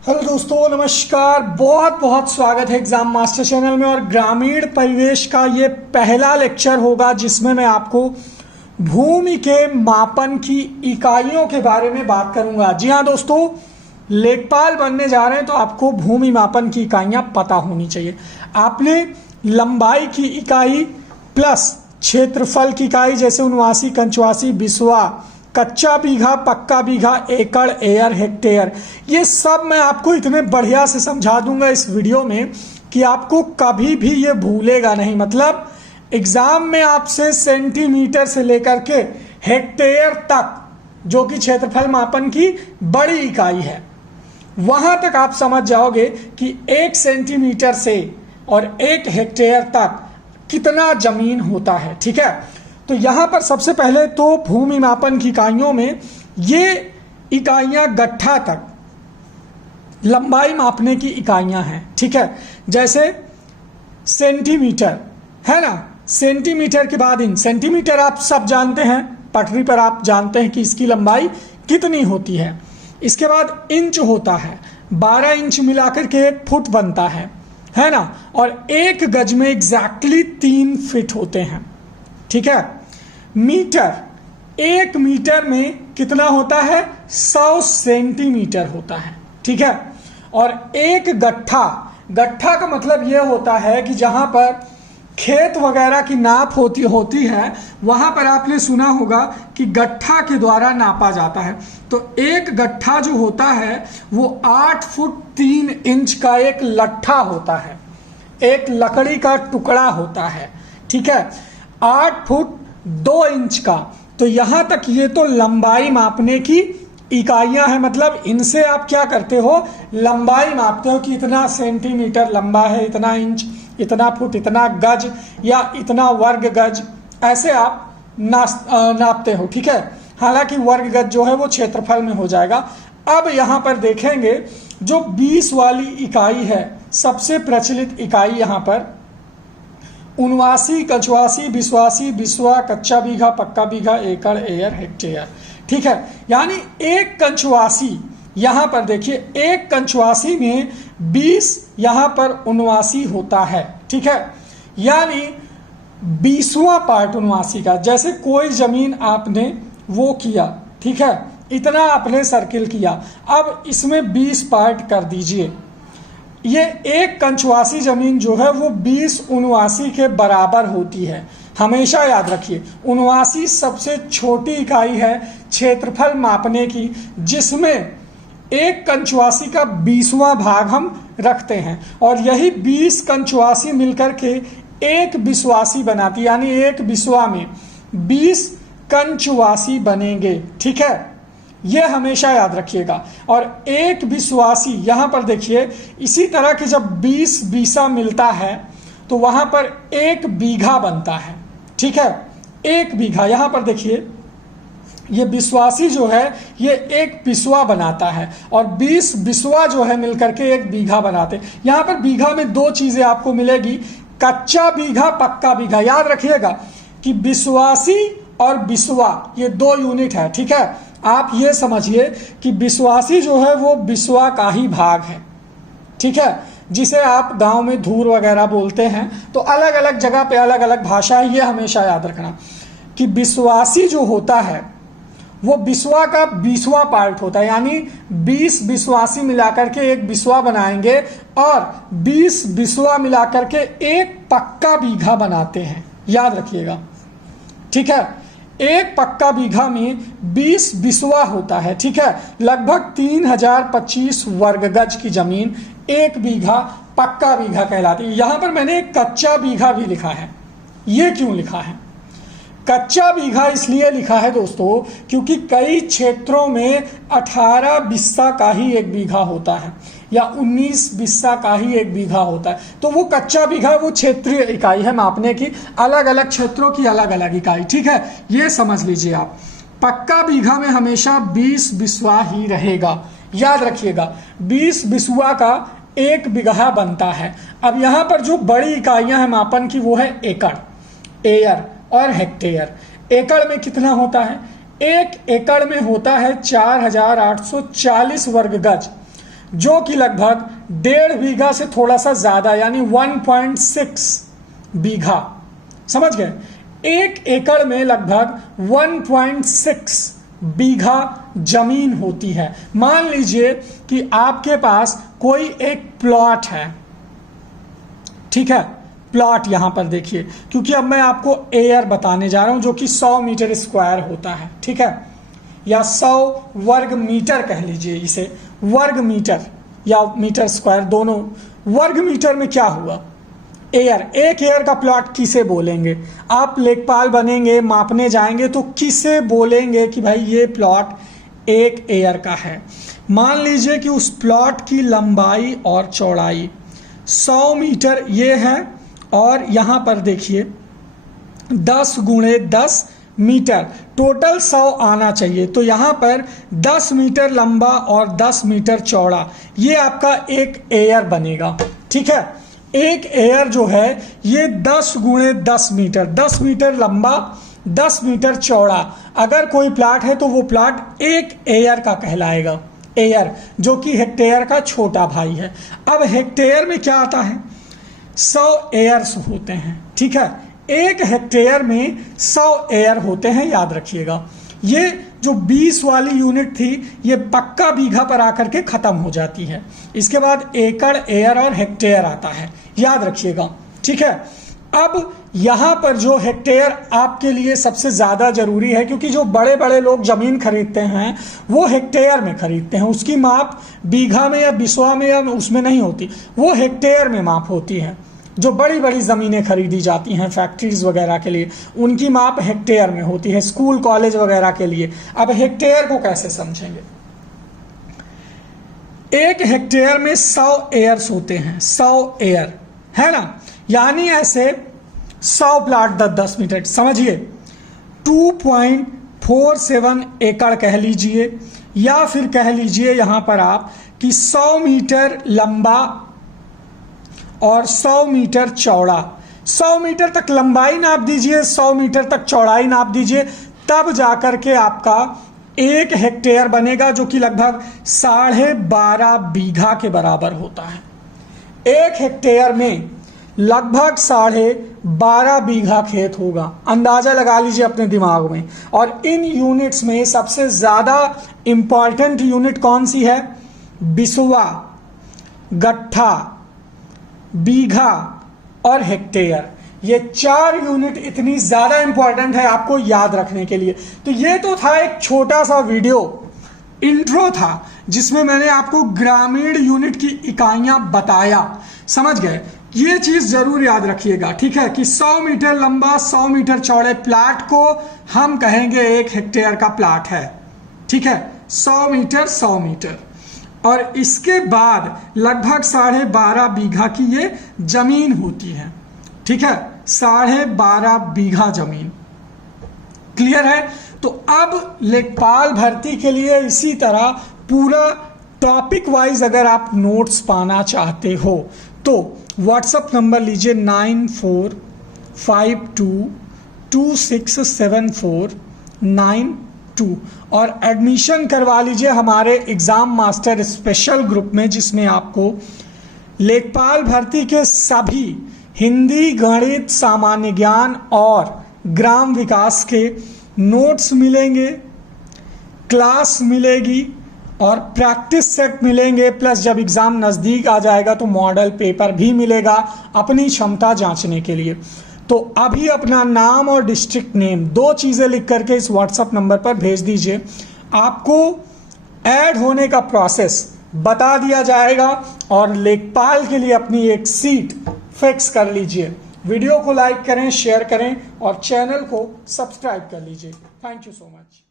Hello दोस्तों, नमस्कार। बहुत बहुत स्वागत है एग्जाम मास्टर चैनल में। और ग्रामीण परिवेश का ये पहला लेक्चर होगा जिसमें मैं आपको भूमि के मापन की इकाइयों के बारे में बात करूंगा। जी हाँ दोस्तों, लेखपाल बनने जा रहे हैं तो आपको भूमि मापन की इकाइयां पता होनी चाहिए। आपने लंबाई की इकाई प्लस क्षेत्रफल की इकाई जैसे 79, कंचवासी, बिस्वा, कच्चा बीघा, पक्का बीघा, एकड़, एयर, हेक्टेयर, ये सब मैं आपको इतने बढ़िया से समझा दूंगा इस वीडियो में कि आपको कभी भी ये भूलेगा नहीं। मतलब एग्जाम में आपसे सेंटीमीटर से लेकर के हेक्टेयर तक, जो कि क्षेत्रफल मापन की बड़ी इकाई है, वहां तक आप समझ जाओगे कि 1 सेंटीमीटर से और 1 हेक्टेयर तक कितना जमीन होता है। ठीक है, तो यहां पर सबसे पहले तो भूमि मापन की इकाइयों में ये इकाइयां गट्ठा तक लंबाई मापने की इकाइयां हैं। ठीक है, जैसे सेंटीमीटर है ना, सेंटीमीटर के बाद इंच। सेंटीमीटर आप सब जानते हैं, पटरी पर आप जानते हैं कि इसकी लंबाई कितनी होती है। इसके बाद इंच होता है, 12 इंच मिलाकर के 1 फुट बनता है ना। और 1 गज में एग्जैक्टली 3 फीट होते हैं। ठीक है, मीटर, 1 मीटर में कितना होता है? 100 सेंटीमीटर होता है। ठीक है, और 1 गट्ठा, गट्ठा का मतलब यह होता है कि जहां पर खेत वगैरह की नाप होती है, वहां पर आपने सुना होगा कि गट्ठा के द्वारा नापा जाता है। तो 1 गट्ठा जो होता है वो 8 फुट 3 इंच का एक लट्ठा होता है, एक लकड़ी का टुकड़ा होता है। ठीक है, 8 फुट 2 इंच का। तो यहां तक ये तो लंबाई मापने की इकाइयां हैं। मतलब इनसे आप क्या करते हो? लंबाई मापते हो कि इतना सेंटीमीटर लंबा है, इतना इंच, इतना फुट, इतना गज या इतना वर्ग गज, ऐसे आप नापते हो। ठीक है, हालांकि वर्ग गज जो है वो क्षेत्रफल में हो जाएगा। अब यहां पर देखेंगे जो 20 वाली इकाई है, सबसे प्रचलित इकाई यहां पर 79, कंचवासी, बिस्वासी, बिस्वा, कच्चा बीघा, पक्का बीघा, एकड़, एयर, हेक्टेयर। ठीक है, यानी 1 कंचवासी, यहां पर देखिए 1 कंचवासी में 20, यहां पर 79 होता है। ठीक है, यानी 20वां पार्ट 79 का। जैसे कोई जमीन आपने वो किया, ठीक है, इतना आपने सर्किल किया, अब इसमें 20 पार्ट कर दीजिए। ये 1 कंचवासी जमीन जो है वो 20 79 के बराबर होती है। हमेशा याद रखिए, 79 सबसे छोटी इकाई है क्षेत्रफल मापने की, जिसमें 1 कंचवासी का 20वां भाग हम रखते हैं। और यही 20 कंचवासी मिलकर के 1 बिस्वासी बनाती, यानी 1 बिस्वा में 20 कंचवासी बनेंगे। ठीक है, यह हमेशा याद रखिएगा। और 1 बिस्वासी, यहां पर देखिए इसी तरह के जब 20 बीसा मिलता है तो वहां पर 1 बीघा बनता है। ठीक है, 1 बीघा, यहां पर देखिए ये बिस्वासी जो है ये 1 बिस्वा बनाता है और 20 बिस्वा जो है मिलकर के 1 बीघा बनाते। यहां पर बीघा में 2 चीजें आपको मिलेगी, कच्चा बीघा, पक्का बीघा। याद रखिएगा कि बिस्वासी और बिस्वा ये 2 यूनिट है। ठीक है, आप ये समझिए कि बिस्वासी जो है वो बिस्वा का ही भाग है। ठीक है, जिसे आप गांव में धूर वगैरह बोलते हैं, तो अलग अलग जगह पे अलग अलग भाषा है। ये हमेशा याद रखना कि बिस्वासी जो होता है वो बिस्वा का 20वां पार्ट होता है, यानी 20 बिस्वासी मिलाकर के 1 बिस्वा बनाएंगे और 20 बिस्वा मिलाकर के 1 पक्का बीघा बनाते हैं। याद रखिएगा। ठीक है, 1 पक्का बीघा में 20 बिस्वा होता है। ठीक है, लगभग 3025 वर्ग गज की जमीन 1 बीघा पक्का बीघा कहलाती है। यहां पर मैंने एक कच्चा बीघा भी लिखा है। ये क्यों लिखा है? कच्चा बीघा इसलिए लिखा है दोस्तों क्योंकि कई क्षेत्रों में 18 बिस्सा का ही 1 बीघा होता है या 19 बिस्सा का ही 1 बीघा होता है। तो वो कच्चा बीघा वो क्षेत्रीय इकाई है मापने की, अलग अलग क्षेत्रों की अलग अलग इकाई। ठीक है, ये समझ लीजिए आप। पक्का बीघा में हमेशा 20 बिस्वा ही रहेगा। याद रखिएगा, 20 बिस्वा का 1 बीघा बनता है। अब यहाँ पर जो बड़ी इकाइयां हैं मापन की वो है एकड़, एयर और हेक्टेयर। एकड़ में कितना होता है? 1 एकड़ में होता है 4840 वर्ग गज। जो कि लगभग 1.5 बीघा से थोड़ा सा ज्यादा यानी 1.6 बीघा, समझ गए। 1 एकड़ में लगभग 1.6 बीघा जमीन होती है। मान लीजिए कि आपके पास कोई एक प्लॉट है, ठीक है, प्लॉट यहां पर देखिए, क्योंकि अब मैं आपको एयर बताने जा रहा हूं जो कि 100 मीटर स्क्वायर होता है, ठीक है, या 100 वर्ग मीटर कह लीजिए इसे, वर्ग मीटर या मीटर स्क्वायर दोनों। वर्ग मीटर में क्या हुआ, एयर, एक एयर का प्लॉट किसे बोलेंगे, आप लेखपाल बनेंगे, मापने जाएंगे तो किसे बोलेंगे कि भाई ये प्लॉट 1 एयर का है। मान लीजिए कि उस प्लॉट की लंबाई और चौड़ाई 100 मीटर ये है, और यहां पर देखिए 10 गुणे 10 मीटर, टोटल 100 आना चाहिए। तो यहां पर 10 मीटर लंबा और 10 मीटर चौड़ा, ये आपका 1 एयर बनेगा, ठीक है। 1 एयर जो है ये 10 गुणे 10 मीटर, 10 मीटर लंबा 10 मीटर चौड़ा अगर कोई प्लाट है तो वो प्लाट 1 एयर का कहलाएगा। एयर जो कि हेक्टेयर का छोटा भाई है। अब हेक्टेयर में क्या आता है, 100 एयर्स होते हैं, ठीक है। 1 हेक्टेयर में 100 एयर होते हैं, याद रखिएगा। ये जो 20 वाली यूनिट थी ये पक्का बीघा पर आकर के खत्म हो जाती है। इसके बाद एकड़, एयर और हेक्टेयर आता है, याद रखिएगा, ठीक है। अब यहां पर जो हेक्टेयर आपके लिए सबसे ज्यादा जरूरी है, क्योंकि जो बड़े बड़े लोग जमीन खरीदते हैं वो हेक्टेयर में खरीदते हैं, उसकी माप बीघा में या बिस्वा में या उसमें नहीं होती, वो हेक्टेयर में माप होती है। जो बड़ी बड़ी ज़मीनें खरीदी जाती हैं फैक्ट्रीज वगैरह के लिए, उनकी माप हेक्टेयर में होती है, स्कूल कॉलेज वगैरह के लिए। अब हेक्टेयर को कैसे समझेंगे, 1 हेक्टेयर में 100 एयर्स होते हैं, 100 एयर है ना, यानी ऐसे 100 प्लाट 10 मीटर, समझिए 2.47 एकड़ कह लीजिए, या फिर कह लीजिए यहां पर आप कि 100 मीटर लंबा और 100 मीटर चौड़ा। 100 मीटर तक लंबाई नाप दीजिए, 100 मीटर तक चौड़ाई नाप दीजिए, तब जाकर के आपका 1 हेक्टेयर बनेगा, जो कि लगभग 12.5 बीघा के बराबर होता है। 1 हेक्टेयर में लगभग 12.5 बीघा खेत होगा, अंदाजा लगा लीजिए अपने दिमाग में। और इन यूनिट्स में सबसे ज्यादा इंपॉर्टेंट यूनिट कौन सी है, बिस्वा, गट्ठा, बीघा और हेक्टेयर। ये 4 यूनिट इतनी ज्यादा इंपॉर्टेंट है आपको याद रखने के लिए। तो ये तो था एक छोटा सा वीडियो इंट्रो था, जिसमें मैंने आपको ग्रामीण यूनिट की इकाइयां बताया, समझ गए। ये चीज जरूर याद रखिएगा, ठीक है, कि 100 मीटर लंबा 100 मीटर चौड़े प्लाट को हम कहेंगे 1 हेक्टेयर का प्लाट है, ठीक है, 100 मीटर 100 मीटर। और इसके बाद लगभग 12.5 बीघा की ये जमीन होती है, ठीक है, 12.5 बीघा जमीन। क्लियर है। तो अब लेखपाल भर्ती के लिए इसी तरह पूरा टॉपिक वाइज अगर आप नोट्स पाना चाहते हो तो व्हाट्सएप नंबर लीजिए 9452267492 और एडमिशन करवा लीजिए हमारे एग्जाम मास्टर स्पेशल ग्रुप में, जिसमें आपको लेखपाल भर्ती के सभी हिंदी, गणित, सामान्य ज्ञान और ग्राम विकास के नोट्स मिलेंगे, क्लास मिलेगी और प्रैक्टिस सेट मिलेंगे, प्लस जब एग्ज़ाम नज़दीक आ जाएगा तो मॉडल पेपर भी मिलेगा अपनी क्षमता जांचने के लिए। तो अभी अपना नाम और डिस्ट्रिक्ट नेम 2 चीज़ें लिख करके इस व्हाट्सएप नंबर पर भेज दीजिए। आपको ऐड होने का प्रोसेस बता दिया जाएगा और लेखपाल के लिए अपनी एक सीट फिक्स कर लीजिए। वीडियो को लाइक करें, शेयर करें और चैनल को सब्सक्राइब कर लीजिए। Thank you so much.